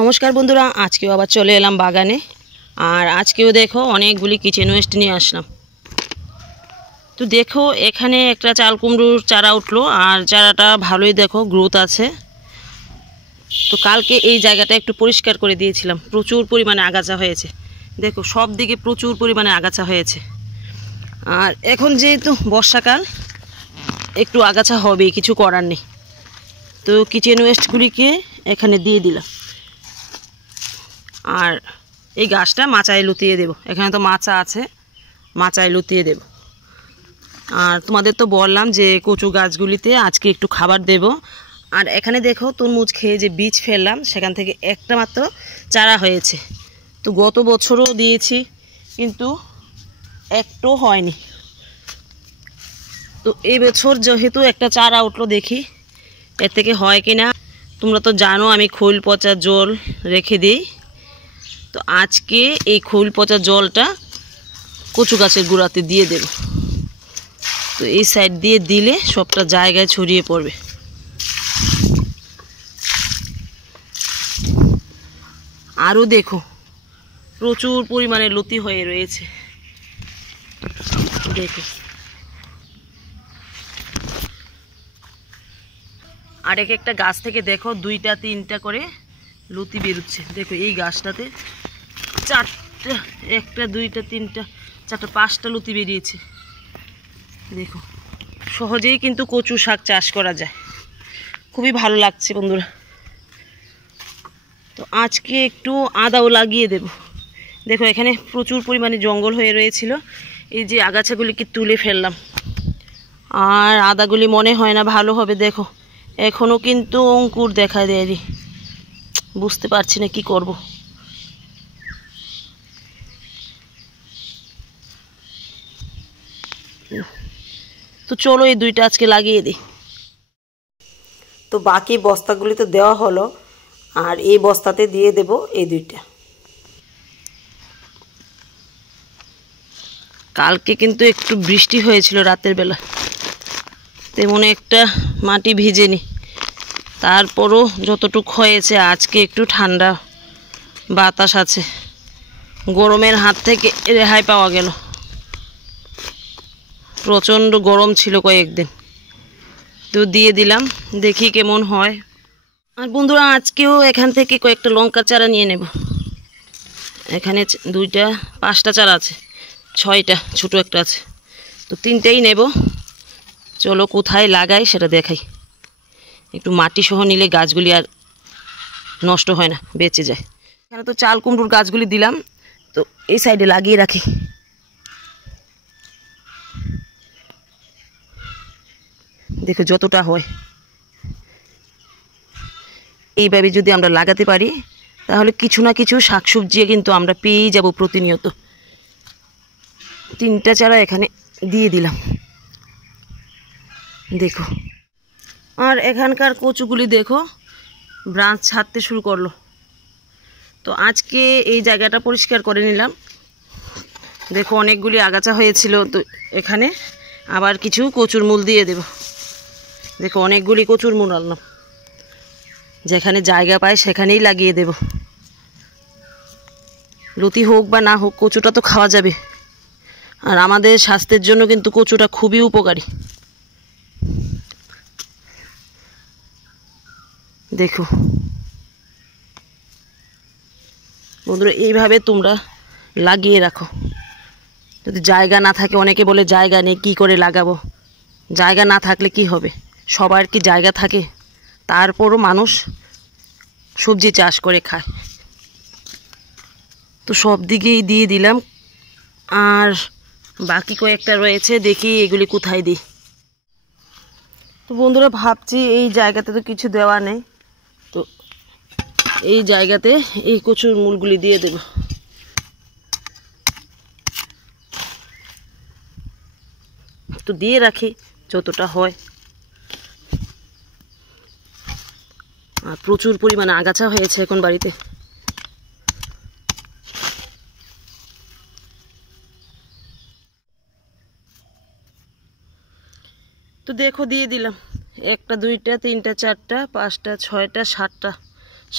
নমস্কার বন্ধুরা, আজকেও আবার চলে এলাম বাগানে। আর আজকেও দেখো অনেকগুলি কিচেন ওয়েস্ট নিয়ে আসলাম। তো দেখো এখানে একটা চাল কুমড়োর চারা উঠলো, আর চারাটা ভালোই দেখো গ্রোথ আছে। তো কালকে এই জায়গাটা একটু পরিষ্কার করে দিয়েছিলাম, প্রচুর পরিমাণে আগাছা হয়েছে। দেখো সব দিকে প্রচুর পরিমাণে আগাছা হয়েছে। আর এখন যেহেতু বর্ষাকাল, একটু আগাছা হবেই, কিছু করার নেই। তো কিচেন ওয়েস্টগুলিকে এখানে দিয়ে দিলাম। আর এই গাছটা মাচায় লুতিয়ে দেব, এখানে তো মাচা আছে, মাচায় লুতিয়ে দেব। আর তোমাদের তো বললাম যে কচু গাছগুলিতে আজকে একটু খাবার দেব। আর এখানে দেখো তরমুজ খেয়ে যে বীজ ফেললাম, সেখান থেকে একটা মাত্র চারা হয়েছে। তো গত বছরও দিয়েছি, কিন্তু একটু হয়নি। তো এই বছর যেহেতু একটা চারা উঠলো, দেখি এর থেকে হয় কি না। তোমরা তো জানো আমি খৈল পচা জল রেখে দিই। তো আজকে এই খৈল পচা জলটা কচু গাছের গোড়াতে দিয়ে দেব। তো এই সাইড দিয়ে দিলে সবটা জায়গায় ছড়িয়ে পড়বে। আরও দেখো প্রচুর পরিমাণে লতি হয়ে রয়েছে, দেখো। আর একটা গাছ থেকে দেখো 2টা 3টা করে লতি বেরোচ্ছে। দেখো এই গাছটাতে 4টা, 1টা 2টা 3টা 4টা 5টা লতি বেরিয়েছে। দেখো সহজেই কিন্তু কচু শাক চাষ করা যায়, খুবই ভালো লাগছে বন্ধুরা। তো আজকে একটু আদাও লাগিয়ে দেব। দেখো এখানে প্রচুর পরিমাণে জঙ্গল হয়ে রয়েছিল, এই যে আগাছাগুলিকে তুলে ফেললাম। আর আদাগুলি মনে হয় না ভালো হবে। দেখো এখনও কিন্তু অঙ্কুর দেখা দেয়নি, বুঝতে পারছি না কি করব। তো চলো এই 2টা আজকে লাগিয়ে দিই। তো বাকি বস্তাগুলি তো দেওয়া হলো, আর এই বস্তাতে দিয়ে দেব এই 2টা। কালকে কিন্তু একটু বৃষ্টি হয়েছিল রাতের বেলা, তেমন একটা মাটি ভিজেনি। তারপরও যতটুকু হয়েছে, আজকে একটু ঠান্ডা বাতাস আছে, গরমের হাত থেকে রেহাই পাওয়া গেল। প্রচণ্ড গরম ছিল কয়েকদিন। তো দিয়ে দিলাম, দেখি কেমন হয়। আর বন্ধুরা আজকেও এখান থেকে কয়েকটা লঙ্কার চারা নিয়ে নেব। এখানে 2টা 5টা চারা আছে, 6টা ছোটো একটা আছে। তো 3টাই নেব। চলো কোথায় লাগাই সেটা দেখাই। একটু মাটি সহ নিলে গাছগুলি আর নষ্ট হয় না, বেঁচে যায়। এখানে তো চাল কুমড়োর গাছগুলি দিলাম, তো এই সাইডে লাগিয়ে রাখি। দেখো যতটা হয়, এইভাবে যদি আমরা লাগাতে পারি, তাহলে কিছু না কিছু শাকসবজি কিন্তু আমরা পেয়েই যাব প্রতিনিয়ত। 3টা চারা এখানে দিয়ে দিলাম, দেখো। আর এখানকার কচুগুলি দেখো ব্রাঞ্চ ছাড়তে শুরু করলো। তো আজকে এই জায়গাটা পরিষ্কার করে নিলাম। দেখো অনেকগুলি আগাছা হয়েছিল, তো এখানে আবার কিছু কচুর মূল দিয়ে দেব। দেখো অনেকগুলি কচুর মূল আনলাম, যেখানে জায়গা পায় সেখানেই লাগিয়ে দেব। লতি হোক বা না হোক, কচুটা তো খাওয়া যাবে। আর আমাদের স্বাস্থ্যের জন্য কিন্তু কচুটা খুবই উপকারী। দেখো বন্ধুরা, এইভাবে তোমরা লাগিয়ে রাখো। যদি জায়গা না থাকে, অনেকে বলে জায়গা নেই কী করে লাগাবো। জায়গা না থাকলে কি হবে, সবার কি জায়গা থাকে? তারপরও মানুষ সবজি চাষ করে খায়। তো সব দিকেই দিয়ে দিলাম। আর বাকি কয়েকটা রয়েছে, দেখি এগুলি কোথায় দিই। তো বন্ধুরা ভাবছি এই জায়গাতে তো কিছু দেওয়া নেই, তো এই জায়গাতে এই কচুর মূলগুলি দিয়ে দেব। তো দিয়ে রাখি যতটা হয়। আর প্রচুর পরিমাণে আগাছা হয়েছে এখন বাড়িতে। তো দেখো দিয়ে দিলাম 1টা 2টা 3টা 4টা 5টা 6টা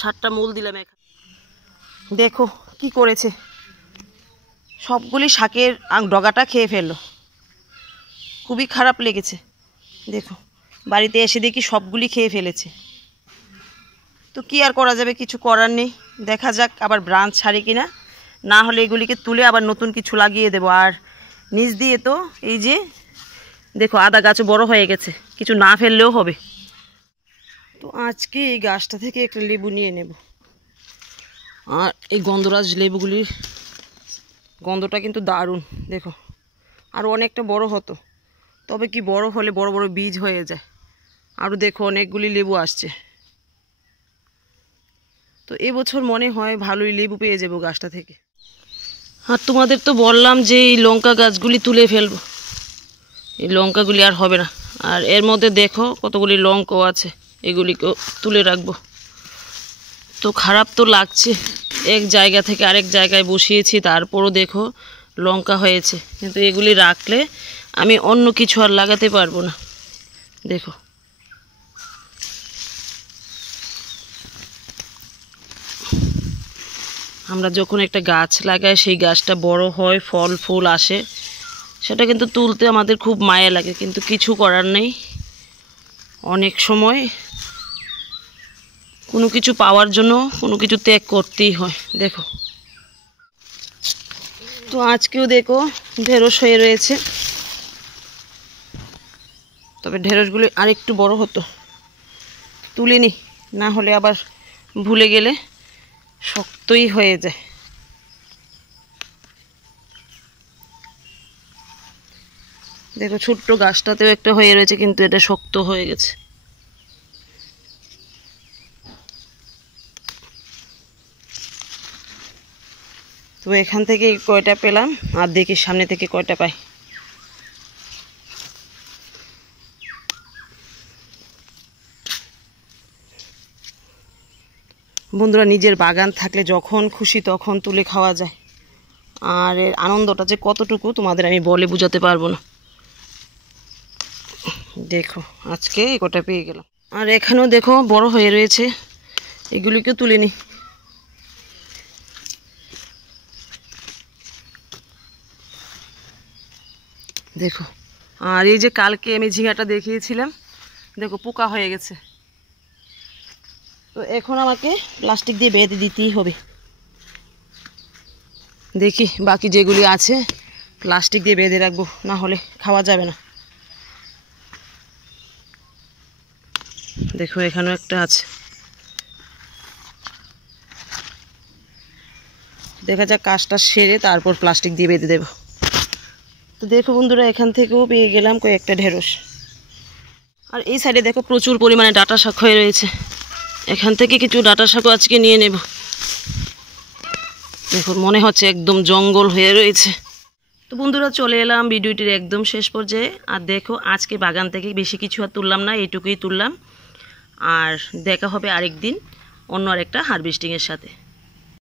7টা মূল দিলাম এখানে। দেখো কি করেছে, সবগুলি শাকের ডগাটা খেয়ে ফেললো। খুবই খারাপ লেগেছে। দেখো বাড়িতে এসে দেখি সবগুলি খেয়ে ফেলেছে। তো কি আর করা যাবে, কিছু করার নেই। দেখা যাক আবার ব্রাঞ্চ ছাড়ে কিনা, না হলে এগুলিকে তুলে আবার নতুন কিছু লাগিয়ে দেবো। আর নিচ দিয়ে তো এই যে দেখো আদা গাছও বড় হয়ে গেছে, কিছু না ফেললেও হবে। তো আজকে এই গাছটা থেকে একটা লেবু নিয়ে নেব। আর এই গন্ধরাজ লেবুগুলির গন্ধটা কিন্তু দারুণ। দেখো আরও অনেকটা বড় হতো, তবে কি বড় হলে বড় বড় বীজ হয়ে যায়। আরও দেখো অনেকগুলি লেবু আসছে। তো এবছর মনে হয় ভালোই লেবু পেয়ে যাবো গাছটা থেকে। আর তোমাদের তো বললাম যে এই লঙ্কা গাছগুলি তুলে ফেলবো, এই লঙ্কাগুলি আর হবে না। আর এর মধ্যে দেখো কতগুলি লঙ্কাও আছে, এগুলিকেও তুলে রাখবো। তো খারাপ তো লাগছে, এক জায়গা থেকে আরেক জায়গায় বসিয়েছি, তারপরও দেখো লঙ্কা হয়েছে, কিন্তু এগুলি রাখলে আমি অন্য কিছু আর লাগাতে পারবো না। দেখো আমরা যখন একটা গাছ লাগাই, সেই গাছটা বড় হয়, ফল ফুল আসে, সেটা কিন্তু তুলতে আমাদের খুব মায়া লাগে, কিন্তু কিছু করার নেই। অনেক সময় কোনো কিছু পাওয়ার জন্য কোনো কিছু ত্যাগ করতেই হয়। দেখো তো আজকেও দেখো ঢেঁড়স হয়ে রয়েছে, তবে ঢেঁড়সগুলি আরেকটু বড় হতো, তুলিনি, না হলে আবার ভুলে গেলে শক্তই হয়ে যায়। দেখো ছোট্ট গাছটাতেও একটা হয়ে রয়েছে, কিন্তু এটা শক্ত হয়ে গেছে। তো এখান থেকে কয়টা পেলাম, আর দেখি সামনে থেকে কয়টা পাই। বন্ধুরা, নিজের বাগান থাকলে যখন খুশি তখন তুলে খাওয়া যায়, আর এর আনন্দটা যে কতটুকু তোমাদের আমি বলে বোঝাতে পারবো না। দেখো আজকে এই কটা পেয়ে গেলাম। আর এখানেও দেখো বড় হয়ে রয়েছে, এগুলিকেও তুলে নিই। দেখো আর এই যে কালকে আমি ঝিঙাটা দেখিয়েছিলাম, দেখো পোকা হয়ে গেছে। তো এখন আমাকে প্লাস্টিক দিয়ে বেঁধে দিতেই হবে। দেখি বাকি যেগুলি আছে প্লাস্টিক দিয়ে বেঁধে রাখবো, না হলে খাওয়া যাবে না। দেখো এখানেও একটা আছে, দেখা যাক কাজটা সেরে তারপর প্লাস্টিক দিয়ে বেঁধে দেব। তো দেখো বন্ধুরা, এখান থেকেও পেয়ে গেলাম কয়েকটা ঢেঁড়স। আর এই সাইডে দেখো প্রচুর পরিমাণে ডাঁটা শাক হয়ে রয়েছে, এখান থেকে কিছু ডাঁটা শাকও আজকে নিয়ে নেব। দেখো মনে হচ্ছে একদম জঙ্গল হয়ে রয়েছে। তো বন্ধুরা, চলে এলাম ভিডিওটির একদম শেষ পর্যায়ে। আর দেখো আজকে বাগান থেকে বেশি কিছু আর তুললাম না, এইটুকুই তুললাম। আর দেখা হবে আরেক দিন অন্য আরেকটা হারভেস্টিংয়ের সাথে।